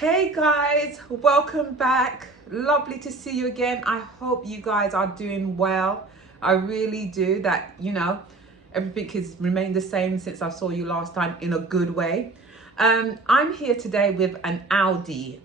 Hey guys, welcome back. Lovely to see you again. I hope you guys are doing well. I really do. Everything has remained the same since I saw you last time in a good way. I'm here today with an Aldi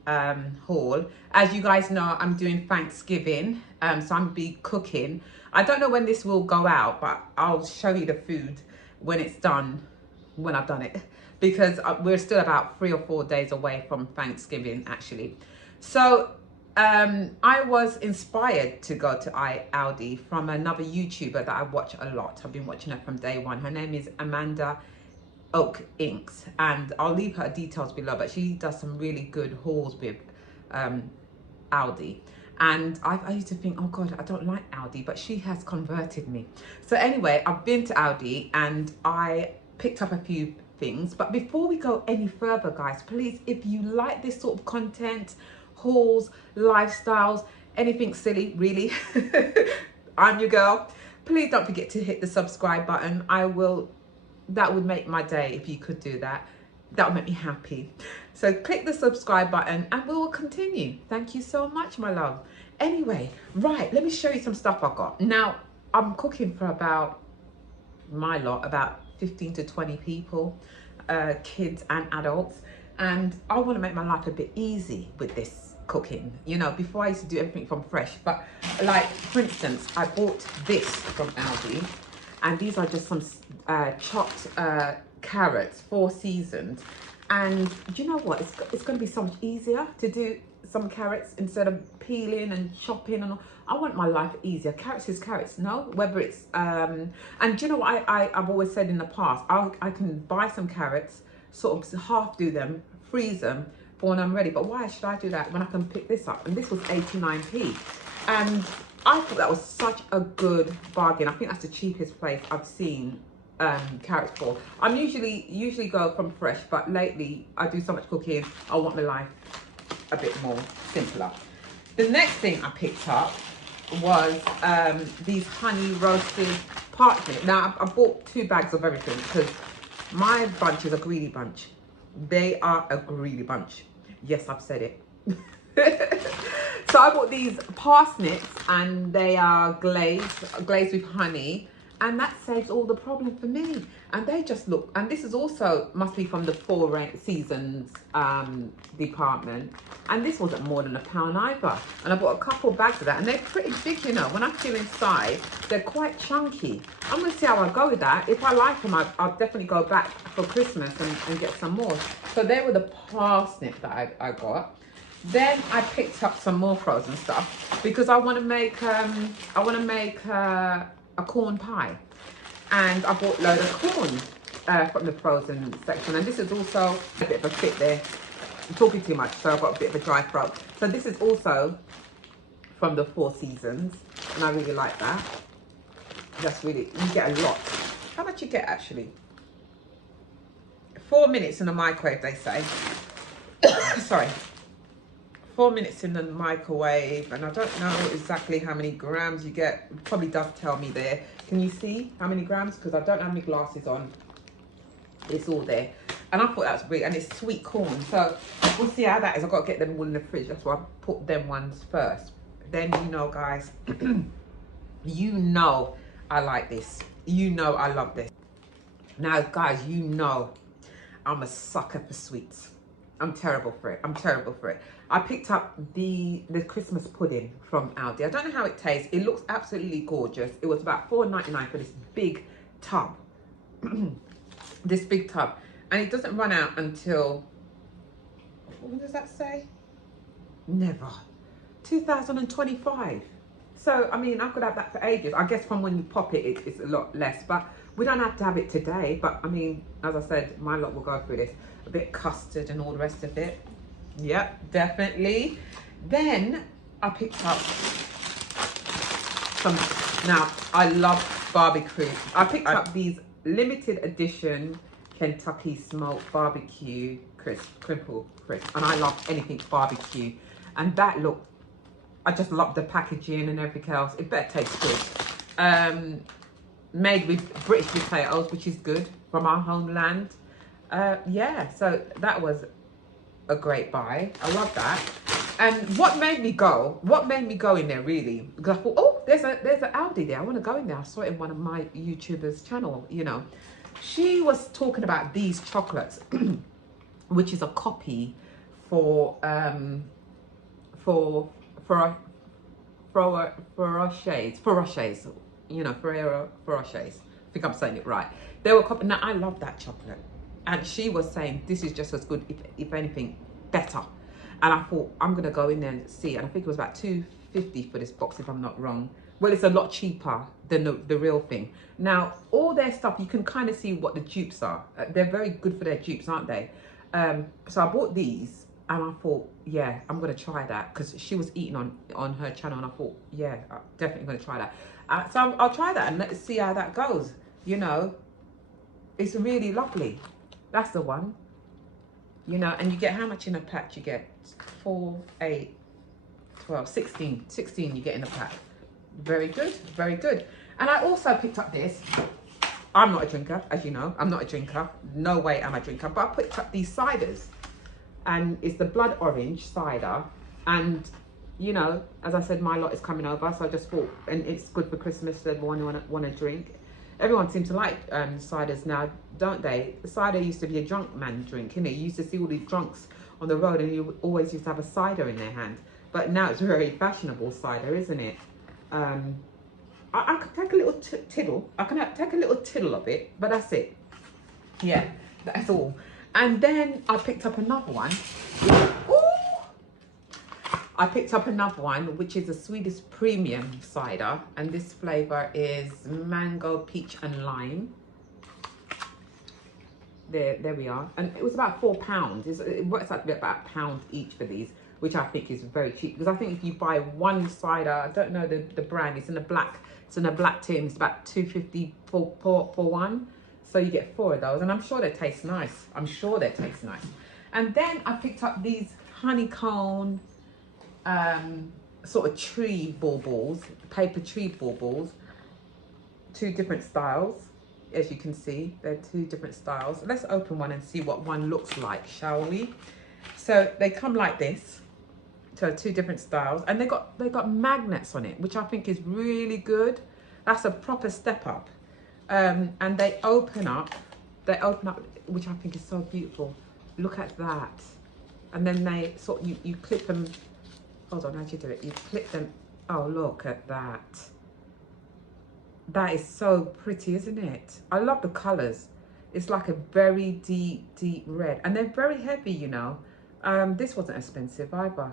haul. As you guys know, I'm doing Thanksgiving, so I'm gonna be cooking. I don't know when this will go out, but I'll show you the food when it's done, when I've done it, because we're still about 3 or 4 days away from Thanksgiving actually. So I was inspired to go to Aldi from another YouTuber that I watch a lot. I've been watching her from day one. Her name is Amanda Oak Inks, and I'll leave her details below, but she does some really good hauls with Aldi. And I used to think, oh God, I don't like Aldi, but she has converted me. So anyway, I've been to Aldi and I picked up a few things. But before we go any further, guys, please, if you like this sort of content, hauls, lifestyles, anything silly, really, I'm your girl. Please don't forget to hit the subscribe button. That would make my day if you could do that. That would make me happy. So click the subscribe button and we will continue. Thank you so much, my love. Anyway, right, let me show you some stuff I've got. Now, I'm cooking for about 15 to 20 people, kids and adults. And I want to make my life a bit easy with this cooking. You know, before I used to do everything from fresh. But like, for instance, I bought this from Aldi. And these are just some chopped carrots, 4 seasons. And do you know what? It's going to be so much easier to do some carrots instead of peeling and chopping and all. I want my life easier. Carrots is carrots, no? Whether it's and do you know what I've always said in the past? I can buy some carrots, sort of half do them, freeze them for when I'm ready. But why should I do that when I can pick this up? And this was 89p. And I thought that was such a good bargain. I think that's the cheapest place I've seen carrots for. I'm usually go from fresh, but lately I do so much cooking, I want my life a bit more simpler. The next thing I picked up was these honey roasted parsnip. Now I bought 2 bags of everything because my bunch is a greedy bunch. They are a greedy bunch. Yes, I've said it. So I bought these parsnips and they are glazed with honey, and that saves all the problem for me. And they just look, and this is also, must be from the 4 seasons department. And this wasn't more than £1 either. And I bought a couple bags of that, and they're pretty big, you know. When I feel inside, they're quite chunky. I'm gonna see how I go with that. If I like them, I'll definitely go back for Christmas and get some more. So they were the parsnip that I got. Then I picked up some more frozen stuff because I want to make a corn pie, and I bought a load of corn from the frozen section. And this is also a bit of a fit there. I'm talking too much, so I've got a bit of a dry throat. So this is also from the 4 seasons, and I really like that. That's really, you get a lot. How much you get actually? 4 minutes in the microwave, they say. Sorry. 4 minutes in the microwave, and I don't know exactly how many grams you get. It probably does tell me there. Can you see how many grams? Because I don't have my glasses on. It's all there. And I thought that was great, and it's sweet corn. So we'll see how that is. I've got to get them all in the fridge. That's why I put them ones first. Then, you know, guys, you know I like this. You know I love this. Now, guys, you know I'm a sucker for sweets. I'm terrible for it. I'm terrible for it. I picked up the Christmas pudding from Aldi. I don't know how it tastes. It looks absolutely gorgeous. It was about $4.99 for this big tub. This big tub. And it doesn't run out until, what does that say? Never. 2025. So, I mean, I could have that for ages. I guess from when you pop it, it's a lot less. But we don't have to have it today. But, I mean, as I said, my lot will go through this. A bit custard and all the rest of it. Yep, definitely. Then I picked up some, now I love barbecue. I picked up these limited edition Kentucky smoked barbecue crinkle crisp, and I love anything barbecue. And that look, I just love the packaging and everything else. It better taste good. Made with British potatoes, which is good, from our homeland. Yeah, so that was a great buy. I love that. And what made me go in there really, because I thought, oh, there's an Aldi there. I want to go in there. I saw it in one of my YouTubers' channel, you know. She was talking about these chocolates, which is a copy for Rochers, you know, Ferrero Rochers. I think I'm saying it right. They were copy. Now I love that chocolate, and she was saying this is just as good, if anything, better. And I thought I'm gonna go in there and see. And I think it was about $2.50 for this box, if I'm not wrong. Well, it's a lot cheaper than the real thing. Now, all their stuff, you can kind of see what the dupes are. They're very good for their dupes, aren't they? So I bought these, and I thought, yeah, I'm gonna try that, because she was eating on her channel, and I thought, yeah, I'm definitely gonna try that. So I'll try that and let's see how that goes. You know, it's really lovely. That's the one. You know, and you get how much in a pack? You get 4, 8, 12, 16 you get in a pack. Very good, very good. And I also picked up this. I'm not a drinker, as you know. I'm not a drinker. No way am I a drinker. But I picked up these ciders. And it's the blood orange cider. And, you know, as I said, my lot is coming over. So I just thought, and it's good for Christmas, so everyone want to drink. Everyone seems to like ciders now, don't they? Cider used to be a drunk man drink, innit? You used to see all these drunks on the road, and you always used to have a cider in their hand. But now it's very fashionable, cider, isn't it? I could take a little tiddle. I can take a little tiddle of it, but that's it. Yeah, that's all. And then I picked up another one. Ooh! I picked up another one, which is a Swedish premium cider, and this flavor is mango, peach, and lime. There we are. And it was about £4. It works out to be about £1 each for these, which I think is very cheap, because I think if you buy one cider, I don't know the brand, it's in a black tin, it's about $2.50 for one. So you get 4 of those, and I'm sure they taste nice. I'm sure they taste nice. And then I picked up these honeycomb sort of tree baubles, paper tree baubles, 2 different styles. As you can see, they're 2 different styles. Let's open one and see what one looks like, shall we? So they come like this. So 2 different styles, and they got magnets on it, which I think is really good. That's a proper step up. And they open up, which I think is so beautiful. Look at that. And then they sort of, you clip them. Hold on, how do you do it? You clip them. Oh, look at that. That is so pretty, isn't it? I love the colors. It's like a very deep red, and they're very heavy, you know. This wasn't expensive either.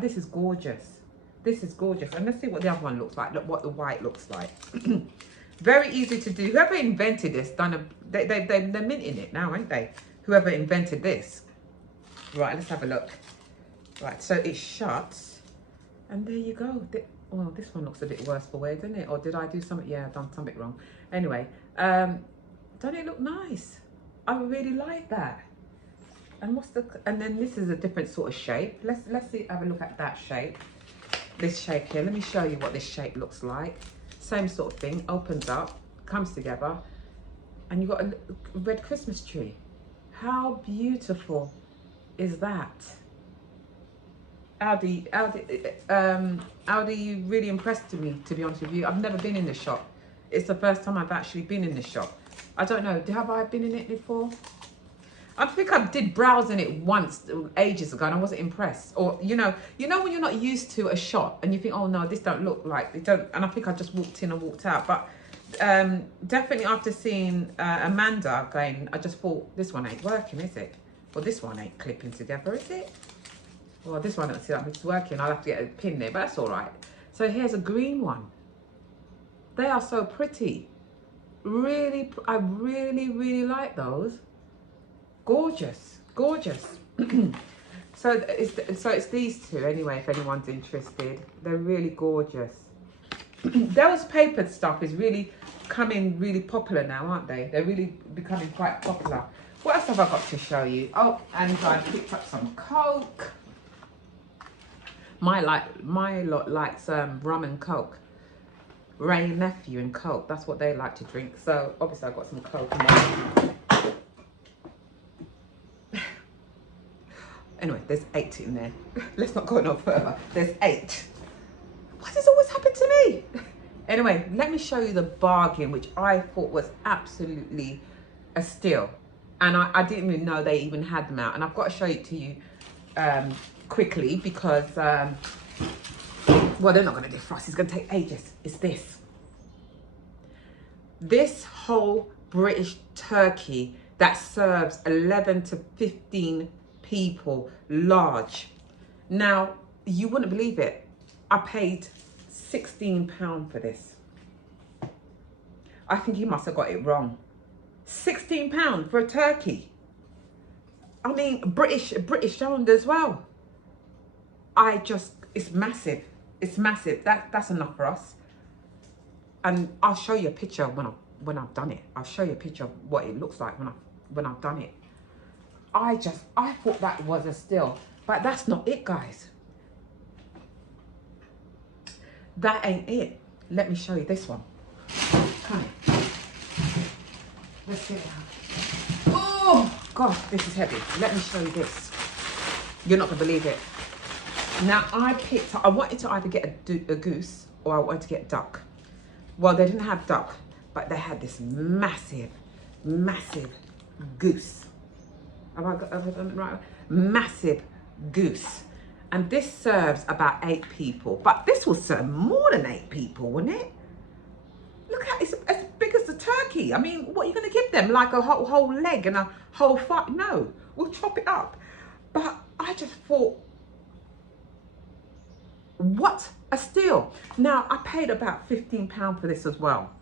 This is gorgeous. This is gorgeous. And let's see what the other one looks like. Look what the white looks like. Very easy to do. Whoever invented this they're minting it now, aren't they? Whoever invented this. Right, let's have a look. Right, so it shuts, and there you go. Oh, this one looks a bit worse for wear, doesn't it? Or did I do something? Yeah, I've done something wrong. Anyway, don't it look nice? I really like that. And and then this is a different sort of shape. Let's see, have a look at that shape. This shape here. Let me show you what this shape looks like. Same sort of thing. Opens up, comes together, and you've got a red Christmas tree. How beautiful is that? Aldi really impressed me, to be honest with you. I've never been in the shop. It's the first time I've actually been in the shop. I don't know, have I been in it before? I think I did browse in it once ages ago, and I wasn't impressed. Or you know when you're not used to a shop and you think, oh no, this don't look like it, don't. And I think I just walked in and walked out. But definitely after seeing Amanda going, I just thought, this one ain't working, is it? Well, this one ain't clipping together, is it? Well, this one doesn't seem like it's working. I'll have to get a pin there, but that's all right. So here's a green one. They are so pretty. Really, I really like those. Gorgeous, gorgeous. So it's these 2 anyway, if anyone's interested. They're really gorgeous. Those papered stuff is really becoming really popular now, aren't they? They're really becoming quite popular. What else have I got to show you? Oh, and I picked up some Coke. My lot likes rum and Coke. Ray and nephew and Coke. That's what they like to drink. So obviously I got some Coke. Anyway, there's 8 in there. Let's not go no further. There's 8. Why does this always happen to me? Anyway, let me show you the bargain, which I thought was absolutely a steal. And I didn't even know they even had them out. And I've got to show it to you quickly because, well, they're not going to defrost. It's going to take ages. It's this. This whole British turkey that serves 11 to 15 people large. Now, you wouldn't believe it. I paid £16 for this. I think he must have got it wrong. £16 for a turkey. I mean, British owned as well. It's massive. It's massive. That's enough for us. And I'll show you a picture when I've done it. I'll show you a picture of what it looks like when I've done it. I thought that was a steal, but that's not it, guys. That ain't it. Let me show you this one. Come here. Let's get it out. Oh gosh, this is heavy. Let me show you this. You're not gonna believe it. Now I wanted to either get a goose or I wanted to get duck. Well, they didn't have duck, but they had this massive goose. Have I done it right? Massive goose. And this serves about 8 people. But this will serve more than 8 people, wouldn't it? Look at it, it's as big as the turkey. I mean, what are you going to give them? Like a whole leg and a whole thigh? No, we'll chop it up. But I just thought, what a steal. Now, I paid about £15 for this as well.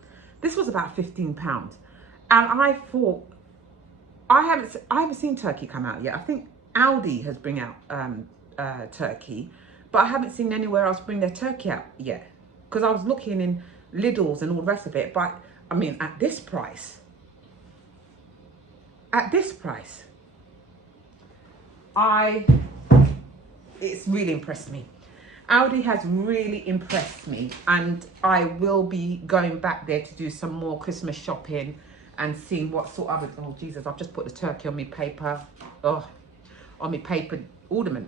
This was about £15. And I thought, I haven't seen turkey come out yet. I think Aldi has bring out turkey, but I haven't seen anywhere else bring their turkey out yet. Because I was looking in Lidl's and all the rest of it, but I mean, at this price, it's really impressed me. Aldi has really impressed me, and I will be going back there to do some more Christmas shopping and seeing what sort of, oh Jesus, I've just put the turkey on my paper, on my paper ornament.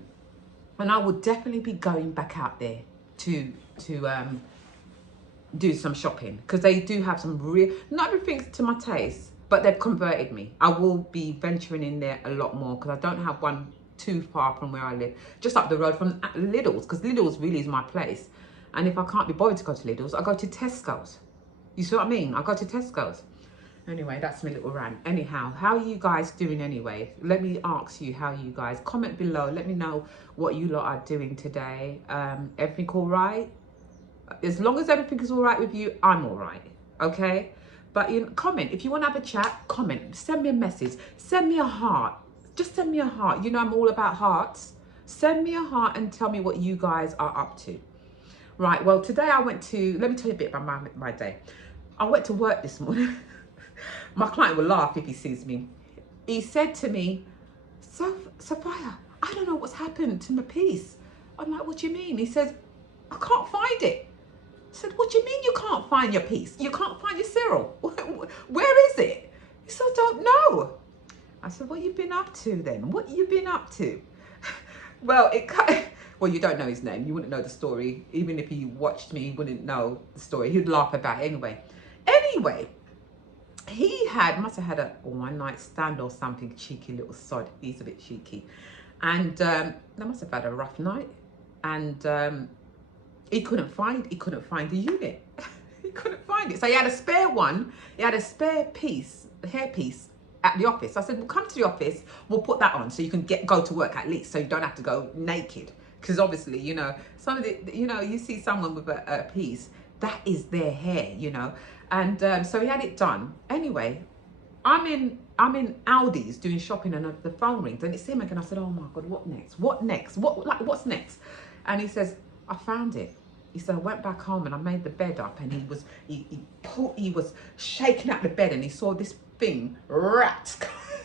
And I will definitely be going back out there to do some shopping, because they do have some real, not everything's to my taste, but they've converted me. I will be venturing in there a lot more, because I don't have one too far from where I live, just up the road from Lidl's, because Lidl's really is my place. And if I can't be bothered to go to Lidl's, I go to Tesco's. You see what I mean? I go to Tesco's. Anyway, that's my little rant. Anyhow, how are you guys doing anyway? Let me ask you how you guys, comment below. Let me know what you lot are doing today. Everything all right? As long as everything is all right with you, I'm all right, okay? But you know, comment. If you want to have a chat, comment. Send me a message. Send me a heart. Just send me a heart. You know I'm all about hearts. Send me a heart and tell me what you guys are up to. Right, well, today I went to, let me tell you a bit about my day. I went to work this morning. My client will laugh if he sees me. He said to me, Sofia, I don't know what's happened to my piece. I'm like, what do you mean? He says, I can't find it. I said, what do you mean you can't find your piece? You can't find your cereal? Where is it? He said, I don't know. I said, what you been up to then? What you been up to? Well, well, you don't know his name. You wouldn't know the story. Even if he watched me, he wouldn't know the story. He'd laugh about it anyway. Anyway, he must have had a one night stand or something. Cheeky little sod. He's a bit cheeky. And they must have had a rough night. And he couldn't find the unit. He couldn't find it. So he had a spare one. He had a spare piece, a hair piece at the office. I said, well, come to the office. We'll put that on so you can go to work at least, so you don't have to go naked. Because obviously, you know, some of the, you know, you see someone with a piece, that is their hair, you know. And so he had it done. Anyway, I'm in Aldi's doing shopping, and the phone rings, and it's him again. I said, oh my God, what next? What next? What's next? And he says, I found it. He said, I went back home and I made the bed up, and he was shaking out the bed, and he saw this thing, rat.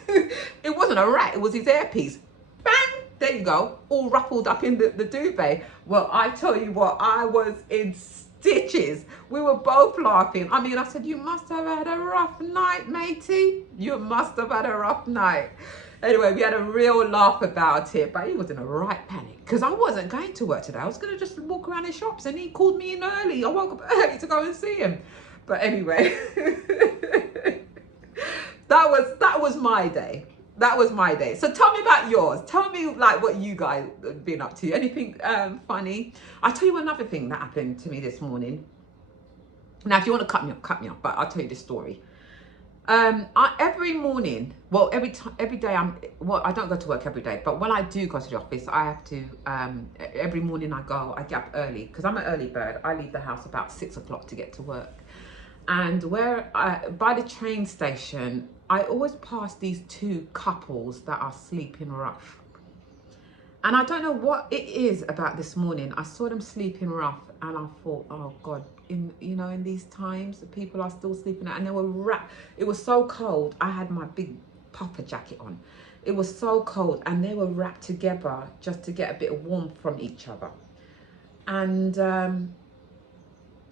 It wasn't a rat, it was his earpiece. Bang! There you go, all ruffled up in the duvet. Well, I tell you what, I was in stitches. We were both laughing. I mean, I said, you must have had a rough night, matey. You must have had a rough night. Anyway, we had a real laugh about it, but he was in a right panic because I wasn't going to work today. I was going to just walk around the shops, and he called me in early. I woke up early to go and see him. But anyway, that was my day. That was my day. So tell me about yours. Tell me like what you guys have been up to. Anything funny? I'll tell you another thing that happened to me this morning. Now, if you want to cut me off, but I'll tell you this story. Every morning, well, every day I don't go to work every day, but when I do go to the office, I have to, every morning I get up early because I'm an early bird. I leave the house about 6 o'clock to get to work. And by the train station, I always pass these two couples that are sleeping rough. And I don't know what it is about this morning. I saw them sleeping rough and I thought, oh God, in these times, people are still sleeping. And they were wrapped. It was so cold. I had my big puffer jacket on. It was so cold and they were wrapped together just to get a bit of warmth from each other. And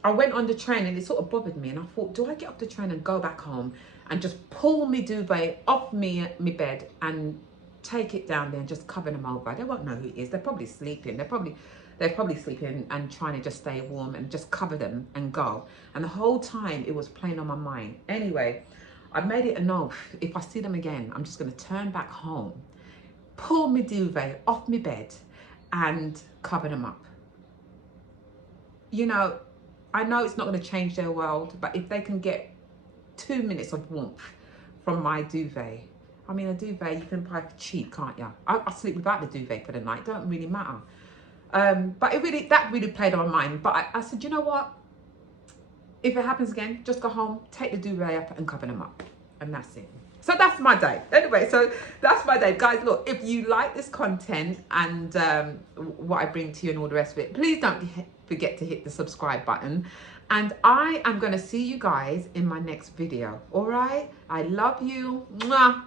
I went on the train and it sort of bothered me. And I thought, do I get off the train and go back home and just pull my duvet off me bed and take it down there and just cover them over? They won't know who it is. They're probably sleeping. They're probably sleeping and trying to just stay warm, and just cover them and go. And the whole time it was playing on my mind. Anyway, I made it an oath. If I see them again, I'm just going to turn back home, pull my duvet off my bed and cover them up. I know it's not going to change their world, but if they can get 2 minutes of warmth from my duvet. I mean, a duvet you can buy cheap, can't you? I sleep without the duvet for the night. It don't really matter. But that really played on my mind. But I said, you know what? If it happens again, just go home, take the duvet up and cover them up. And that's it. So that's my day. Anyway, so that's my day. Guys, look, if you like this content and what I bring to you and all the rest of it, please don't forget to hit the subscribe button. And I am going to see you guys in my next video. All right? I love you. Mwah.